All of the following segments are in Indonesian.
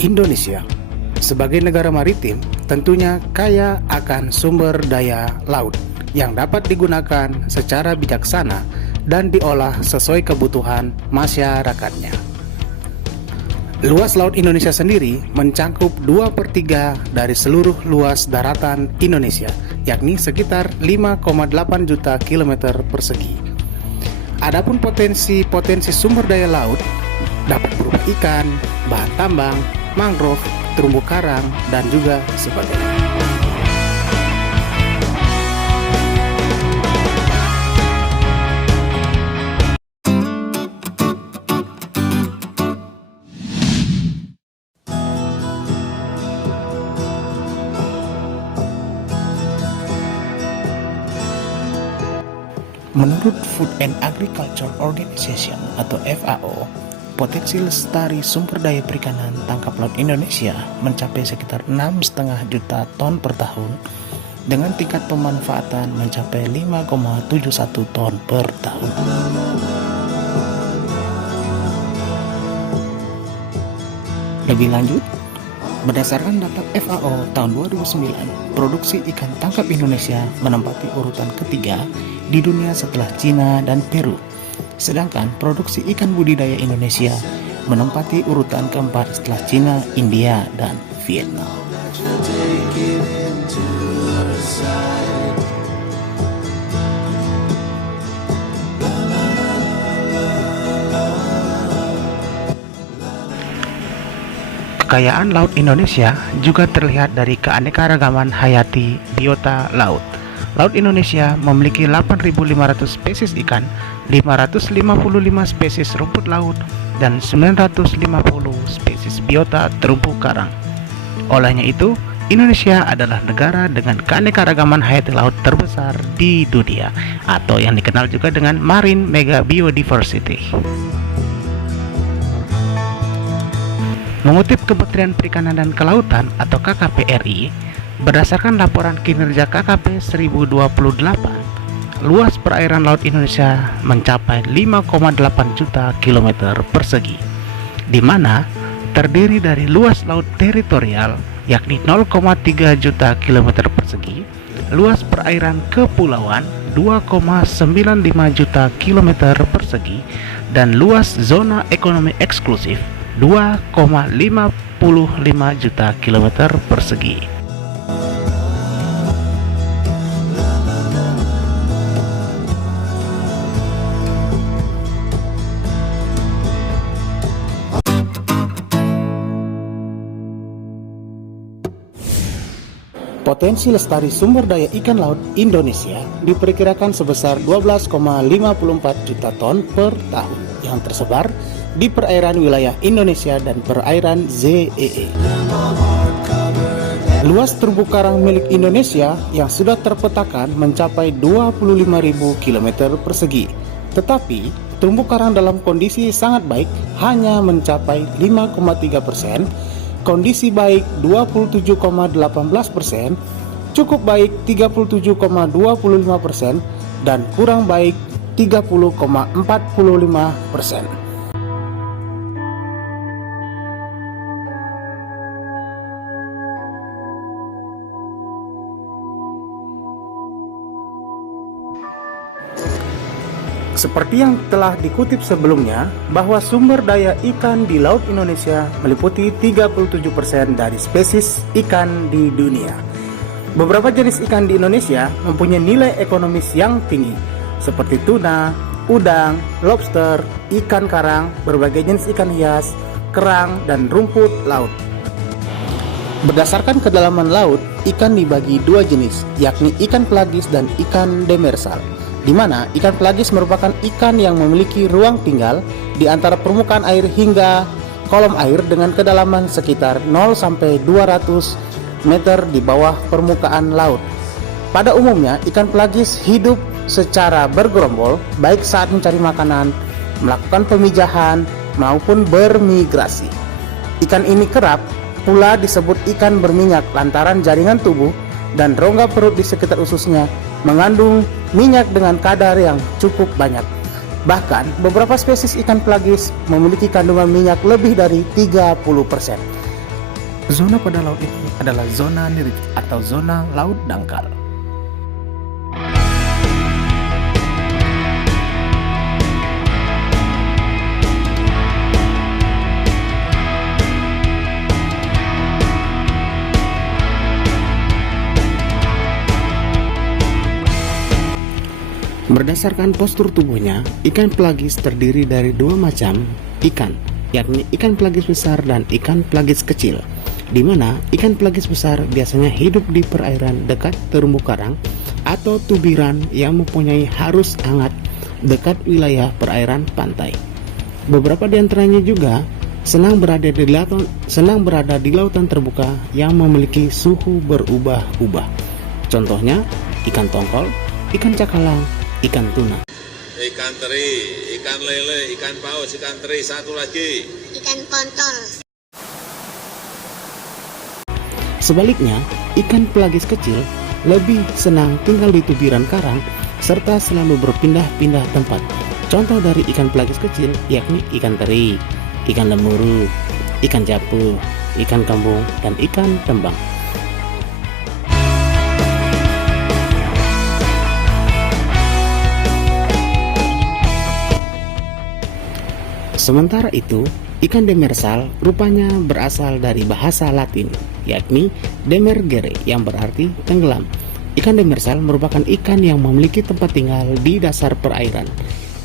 Indonesia, sebagai negara maritim, tentunya kaya akan sumber daya laut yang dapat digunakan secara bijaksana dan diolah sesuai kebutuhan masyarakatnya. Luas laut Indonesia sendiri mencakup 2/3 dari seluruh luas daratan Indonesia, yakni sekitar 5,8 juta kilometer persegi. Adapun potensi sumber daya laut dapat berupa ikan, bahan tambang, mangrove, terumbu karang, dan juga sebagainya. Menurut Food and Agriculture Organization atau FAO, potensi lestari sumber daya perikanan tangkap laut Indonesia mencapai sekitar 6,5 juta ton per tahun dengan tingkat pemanfaatan mencapai 5,71 ton per tahun. Lebih lanjut, berdasarkan data FAO tahun 2009, produksi ikan tangkap Indonesia menempati urutan ketiga di dunia setelah Cina dan Peru. Sedangkan produksi ikan budidaya Indonesia menempati urutan keempat setelah Cina, India, dan Vietnam. Kekayaan laut Indonesia juga terlihat dari keanekaragaman hayati biota laut. Laut Indonesia memiliki 8.500 spesies ikan, 555 spesies rumput laut, dan 950 spesies biota terumbu karang. Olehnya itu, Indonesia adalah negara dengan keanekaragaman hayati laut terbesar di dunia, atau yang dikenal juga dengan Marine Mega Biodiversity. Mengutip Kementerian Perikanan dan Kelautan atau KKP RI, berdasarkan laporan kinerja KKP 1028, luas perairan laut Indonesia mencapai 5,8 juta kilometer persegi, di mana terdiri dari luas laut teritorial yakni 0,3 juta kilometer persegi, luas perairan kepulauan 2,95 juta kilometer persegi, dan luas zona ekonomi eksklusif 2,55 juta kilometer persegi. Potensi lestari sumber daya ikan laut Indonesia diperkirakan sebesar 12,54 juta ton per tahun yang tersebar di perairan wilayah Indonesia dan perairan ZEE. Luas terumbu karang milik Indonesia yang sudah terpetakan mencapai 25.000 km persegi. Tetapi terumbu karang dalam kondisi sangat baik hanya mencapai 5,3%, kondisi baik 27,18%, cukup baik 37,25%, dan kurang baik 30,45%. Seperti yang telah dikutip sebelumnya, bahwa sumber daya ikan di Laut Indonesia meliputi 37% dari spesies ikan di dunia. Beberapa jenis ikan di Indonesia mempunyai nilai ekonomis yang tinggi, seperti tuna, udang, lobster, ikan karang, berbagai jenis ikan hias, kerang, dan rumput laut. Berdasarkan kedalaman laut, ikan dibagi dua jenis, yakni ikan pelagis dan ikan demersal, di mana ikan pelagis merupakan ikan yang memiliki ruang tinggal di antara permukaan air hingga kolom air dengan kedalaman sekitar 0 sampai 200 meter di bawah permukaan laut. Pada umumnya, ikan pelagis hidup secara bergerombol, baik saat mencari makanan, melakukan pemijahan, maupun bermigrasi. Ikan ini kerap pula disebut ikan berminyak lantaran jaringan tubuh dan rongga perut di sekitar ususnya mengandung minyak dengan kadar yang cukup banyak. Bahkan beberapa spesies ikan pelagis memiliki kandungan minyak lebih dari 30%. Zona pada laut ini adalah zona nirit atau zona laut dangkal. Berdasarkan postur tubuhnya, ikan pelagis terdiri dari dua macam ikan, yakni ikan pelagis besar dan ikan pelagis kecil, di mana ikan pelagis besar biasanya hidup di perairan dekat terumbu karang atau tubiran yang mempunyai arus hangat dekat wilayah perairan pantai. Beberapa di antaranya juga senang berada di lautan terbuka yang memiliki suhu berubah-ubah. Contohnya ikan tongkol, ikan cakalang, ikan tuna. Ikan teri, ikan lele, ikan paus, ikan teri, satu lagi. Ikan kontol. Sebaliknya, ikan pelagis kecil lebih senang tinggal di tubiran karang serta selalu berpindah-pindah tempat. Contoh dari ikan pelagis kecil yakni ikan teri, ikan lemuru, ikan japu, ikan kembung, dan ikan tembang. Sementara itu, ikan demersal rupanya berasal dari bahasa Latin, yakni demergere yang berarti tenggelam. Ikan demersal merupakan ikan yang memiliki tempat tinggal di dasar perairan.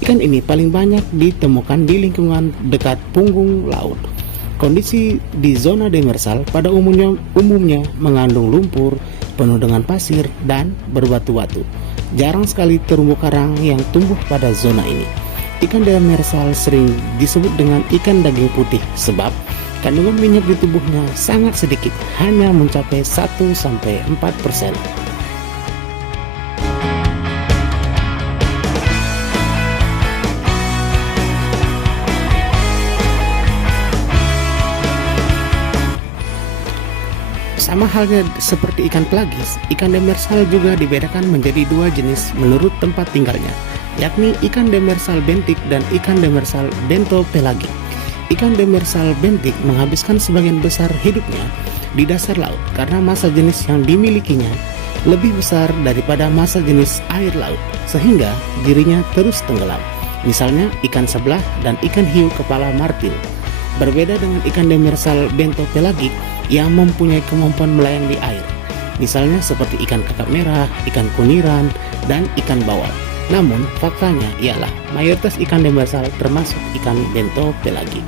Ikan ini paling banyak ditemukan di lingkungan dekat punggung laut. Kondisi di zona demersal pada umumnya mengandung lumpur, penuh dengan pasir, dan berbatu-batu. Jarang sekali terumbu karang yang tumbuh pada zona ini. Ikan demersal sering disebut dengan ikan daging putih sebab kandungan minyak di tubuhnya sangat sedikit, hanya mencapai 1-4%. Sama halnya seperti ikan pelagis, ikan demersal juga dibedakan menjadi dua jenis menurut tempat tinggalnya, yakni ikan demersal bentik dan ikan demersal bentopelagik. Ikan demersal bentik menghabiskan sebagian besar hidupnya di dasar laut karena massa jenis yang dimilikinya lebih besar daripada massa jenis air laut, sehingga dirinya terus tenggelam. Misalnya ikan sebelah dan ikan hiu kepala martil. Berbeda dengan ikan demersal bentopelagik yang mempunyai kemampuan melayang di air, misalnya seperti ikan kakap merah, ikan kuniran, dan ikan bawal. Namun, faktanya ialah mayoritas ikan demersal termasuk ikan bentopelagik.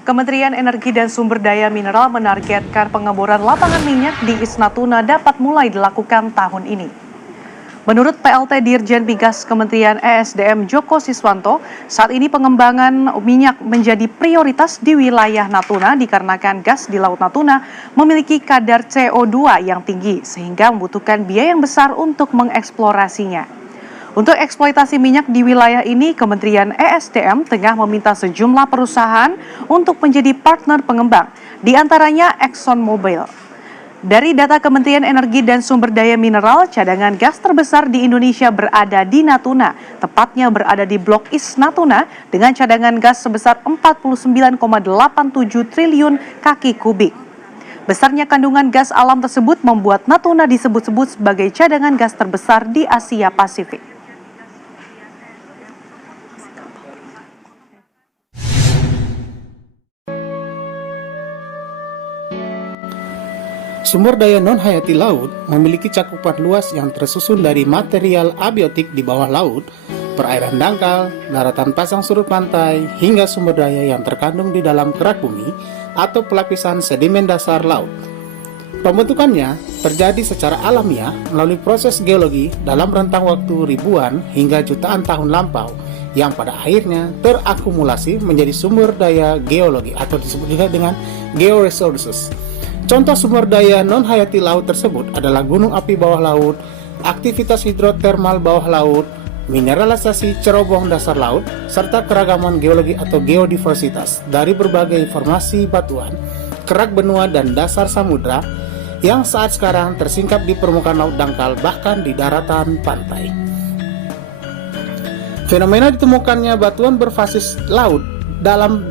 Kementerian Energi dan Sumber Daya Mineral menargetkan pengeboran lapangan minyak di East Natuna dapat mulai dilakukan tahun ini. Menurut PLT Dirjen Migas Kementerian ESDM Joko Siswanto, saat ini pengembangan minyak menjadi prioritas di wilayah Natuna dikarenakan gas di Laut Natuna memiliki kadar CO2 yang tinggi sehingga membutuhkan biaya yang besar untuk mengeksplorasinya. Untuk eksploitasi minyak di wilayah ini, Kementerian ESDM tengah meminta sejumlah perusahaan untuk menjadi partner pengembang, di antaranya ExxonMobil. Dari data Kementerian Energi dan Sumber Daya Mineral, cadangan gas terbesar di Indonesia berada di Natuna, tepatnya berada di Blok East Natuna dengan cadangan gas sebesar 49,87 triliun kaki kubik. Besarnya kandungan gas alam tersebut membuat Natuna disebut-sebut sebagai cadangan gas terbesar di Asia Pasifik. Sumber daya non-hayati laut memiliki cakupan luas yang tersusun dari material abiotik di bawah laut, perairan dangkal, daratan pasang surut pantai, hingga sumber daya yang terkandung di dalam kerak bumi atau pelapisan sedimen dasar laut. Pembentukannya terjadi secara alamiah melalui proses geologi dalam rentang waktu ribuan hingga jutaan tahun lampau yang pada akhirnya terakumulasi menjadi sumber daya geologi atau disebut juga dengan georesources. Contoh sumber daya non-hayati laut tersebut adalah gunung api bawah laut, aktivitas hidrotermal bawah laut, mineralisasi cerobong dasar laut, serta keragaman geologi atau geodiversitas dari berbagai formasi batuan, kerak benua dan dasar samudra yang saat sekarang tersingkap di permukaan laut dangkal bahkan di daratan pantai. Fenomena ditemukannya batuan berfasis laut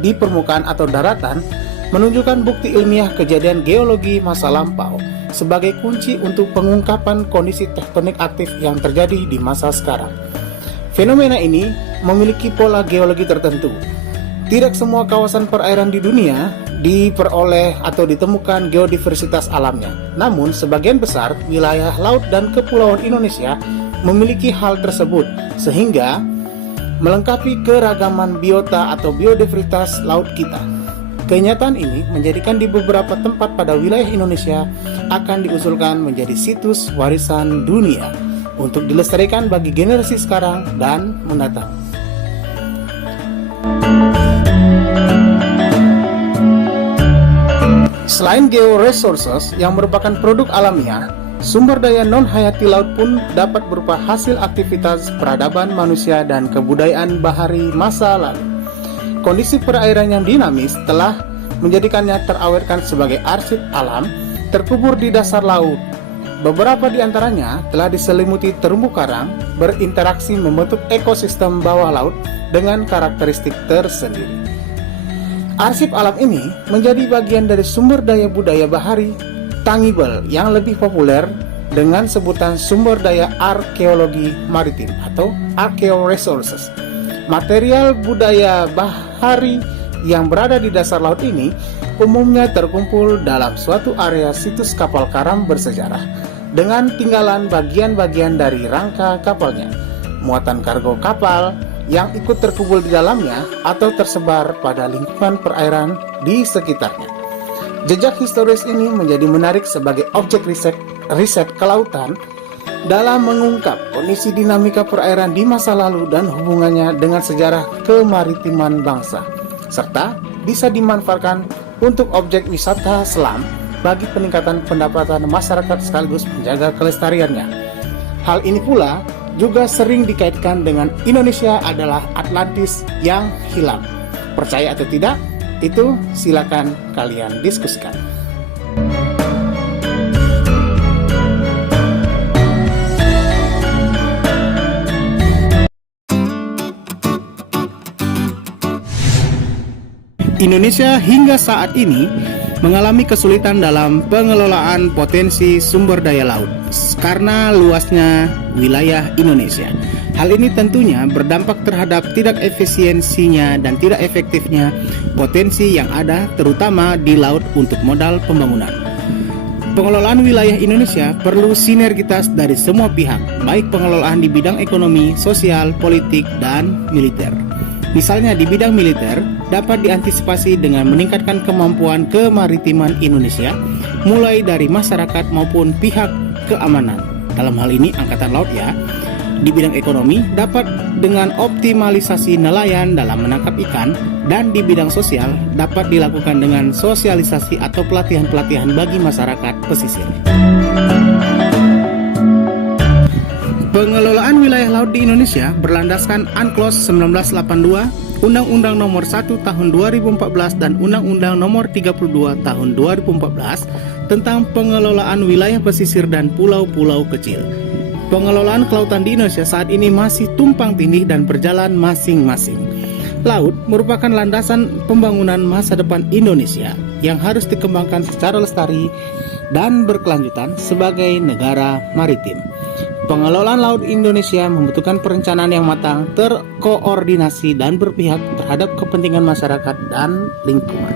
di permukaan atau daratan menunjukkan bukti ilmiah kejadian geologi masa lampau sebagai kunci untuk pengungkapan kondisi tektonik aktif yang terjadi di masa sekarang. Fenomena ini memiliki pola geologi tertentu. Tidak semua kawasan perairan di dunia diperoleh atau ditemukan geodiversitas alamnya. Namun, sebagian besar wilayah laut dan kepulauan Indonesia memiliki hal tersebut, sehingga melengkapi keragaman biota atau biodiversitas laut kita. Kenyataan ini menjadikan di beberapa tempat pada wilayah Indonesia akan diusulkan menjadi situs warisan dunia untuk dilestarikan bagi generasi sekarang dan mendatang. Selain georesources yang merupakan produk alamiah, sumber daya non-hayati laut pun dapat berupa hasil aktivitas peradaban manusia dan kebudayaan bahari masa lalu. Kondisi perairan yang dinamis telah menjadikannya terawetkan sebagai arsip alam terkubur di dasar laut. Beberapa di antaranya telah diselimuti terumbu karang berinteraksi membentuk ekosistem bawah laut dengan karakteristik tersendiri. Arsip alam ini menjadi bagian dari sumber daya budaya bahari tangible yang lebih populer dengan sebutan sumber daya arkeologi maritim atau archaeoresources. Material budaya bahari yang berada di dasar laut ini umumnya terkumpul dalam suatu area situs kapal karam bersejarah dengan tinggalan bagian-bagian dari rangka kapalnya, muatan kargo kapal yang ikut terkumpul di dalamnya atau tersebar pada lingkungan perairan di sekitarnya. Jejak historis ini menjadi menarik sebagai objek riset kelautan dalam mengungkap kondisi dinamika perairan di masa lalu dan hubungannya dengan sejarah kemaritiman bangsa, serta bisa dimanfaatkan untuk objek wisata selam bagi peningkatan pendapatan masyarakat sekaligus menjaga kelestariannya. Hal ini pula juga sering dikaitkan dengan Indonesia adalah Atlantis yang hilang. Percaya atau tidak, itu silakan kalian diskusikan. Indonesia hingga saat ini mengalami kesulitan dalam pengelolaan potensi sumber daya laut karena luasnya wilayah Indonesia. Hal ini tentunya berdampak terhadap tidak efisiensinya dan tidak efektifnya potensi yang ada terutama di laut untuk modal pembangunan. Pengelolaan wilayah Indonesia perlu sinergitas dari semua pihak, baik pengelolaan di bidang ekonomi, sosial, politik, dan militer. Misalnya di bidang militer dapat diantisipasi dengan meningkatkan kemampuan kemaritiman Indonesia mulai dari masyarakat maupun pihak keamanan. Dalam hal ini angkatan laut ya. Di bidang ekonomi dapat dengan optimalisasi nelayan dalam menangkap ikan, dan di bidang sosial dapat dilakukan dengan sosialisasi atau pelatihan-pelatihan bagi masyarakat pesisir. Pengelolaan wilayah laut di Indonesia berlandaskan UNCLOS 1982, Undang-Undang Nomor 1 Tahun 2014 dan Undang-Undang Nomor 32 Tahun 2014 tentang pengelolaan wilayah pesisir dan pulau-pulau kecil. Pengelolaan kelautan di Indonesia saat ini masih tumpang tindih dan berjalan masing-masing. Laut merupakan landasan pembangunan masa depan Indonesia yang harus dikembangkan secara lestari dan berkelanjutan sebagai negara maritim. Pengelolaan laut Indonesia membutuhkan perencanaan yang matang, terkoordinasi, dan berpihak terhadap kepentingan masyarakat dan lingkungan.